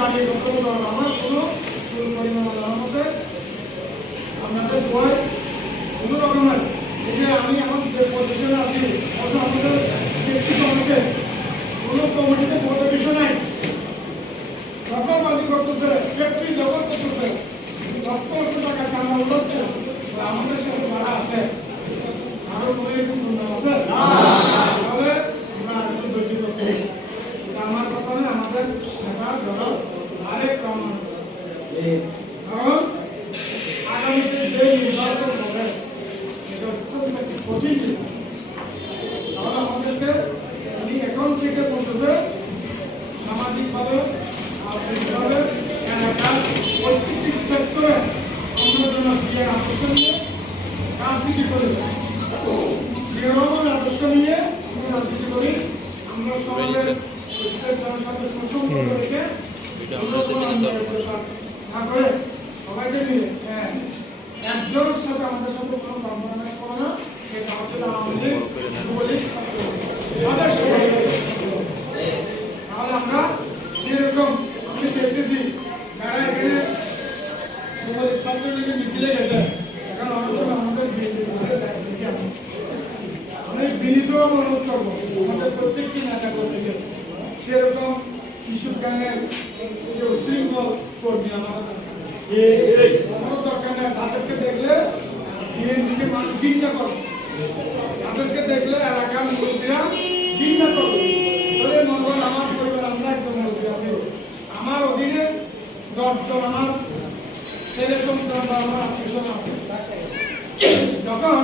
আমি আমার কোনো কোনো পরিমাণ আমি আমার যে পজিশনে আছি অথচ আমাদের কোনো কমিটিতে বড় বিষয় নাই রকমবাজি করতেছে ব্যক্তি জগৎ করতেছে লক্ষ লক্ষ টাকা কামা উঠছে আমাদের সাথে ভাড়া আছে আরও কোনো এরকম গুণ আছে তাহলে আমরা একটু ধৈর্য করতে হবে। এটা আমার কথা নয় আমাদের সেবা ধরো আরেক প্রমাণ কারণ আগামীতে যে নির্বাচন হবে এটা অত্যন্ত একটি কঠিন নির্বাচন আমাদেরকে উনি এখন থেকে বলতেছে সামাজিকভাবে আর্থিকভাবে এলাকার প্রত্যেকটি সেক্টরে আমরা যেন বিয়ের আদর্শ নিয়ে রাজনীতি করি যেরকম আদর্শ নিয়ে আমরা রাজনীতি করি আমরা সমাজের প্রত্যেক জনসাধারণ রেখে না সবাইকে মিলে হ্যাঁ একজনের সাথে আমাদের সাথে কোনো কম্প্রোমাইজ করে না সেটা হচ্ছে লীগ, যুবলীগ তাহলে আমরা যেরকম আমি দেখতেছি, যারা এখানে ছাত্রলীগের গেছে, এখন অনেক সময় আমাদের। অনেক বিনীত অনুরোধ করব, আমাদের প্রত্যেকটি নেতা কর্মীকে সেরকম কিশোর গানের যে উশৃঙ্খল কর্মী আমার আমারও দরকার নেই। তাদেরকে দেখলে বিএনপিকে মানুষ ঘৃণা করবে। তাদেরকে দেখলে এলাকার মুরব্বীরা ঘৃণা করবে। ধরে মঙ্গল, আমার পরিবার, আমরা একজন মুরব্বী আছি। আমার অধীনে দশজন আমার ছেলে সন্তান বা আমার আত্মীয় আছে। যখন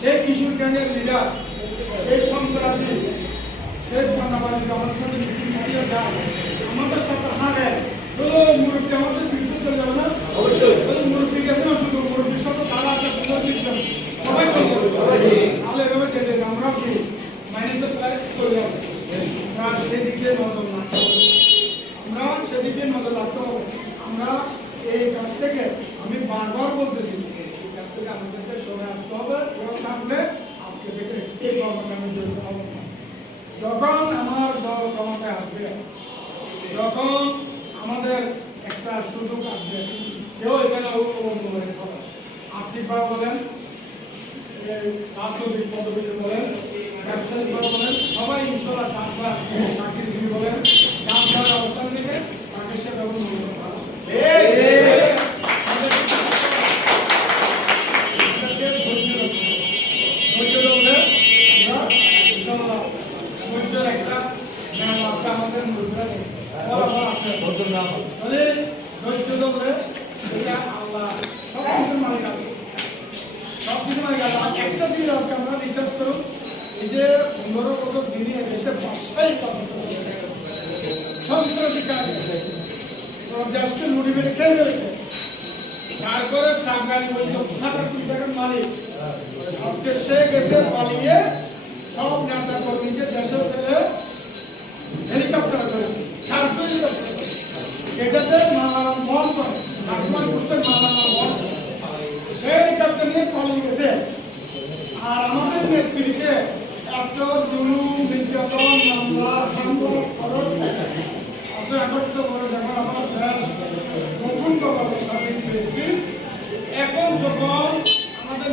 সেই কিশোর গ্যাংয়ের লিডার এই সন্ত্রাসী এই চাঁদাবাজি আমার সাথে মিটিং করে যায় সেদিকে নজর রাখতে হবে। আমরা সেদিকে নজর রাখতে হবে। আমরা এই কাজ থেকে আমি বারবার বলতেছি হবে। যখন আমার দল ক্ষমতায় আসবে, যখন আমাদের একটা সুযোগ আসবে, কেউ এখানে করে আপনি বলেন এই পদবীতে বলেন আমাদের আল্লাহ সব কিছুর মালিক আছে সব কিছু মানে গেল। একটা দিন আজকে আমরা রিসার্চ করুন। এই যে পনেরো বছর দিনই দেশে ব্যবসায়ী সন্ত্রাসী কাজ। দেশকে লুটি মেরে খেয়ে ফেলেছে। তারপরে সাংগানি বলছে হাজার কোটি টাকার মালিক। আজকে সে গেছে পালিয়ে সব নেতা কর্মীকে দেশে ফেলে হেলিকপ্টার করে। মাস্টার জুলুম নির্যাতন মামলা সাম্য খরচ আছে করে যখন আমার নতুন দলের স্বাধীন পেয়েছি এখন যখন আমাদের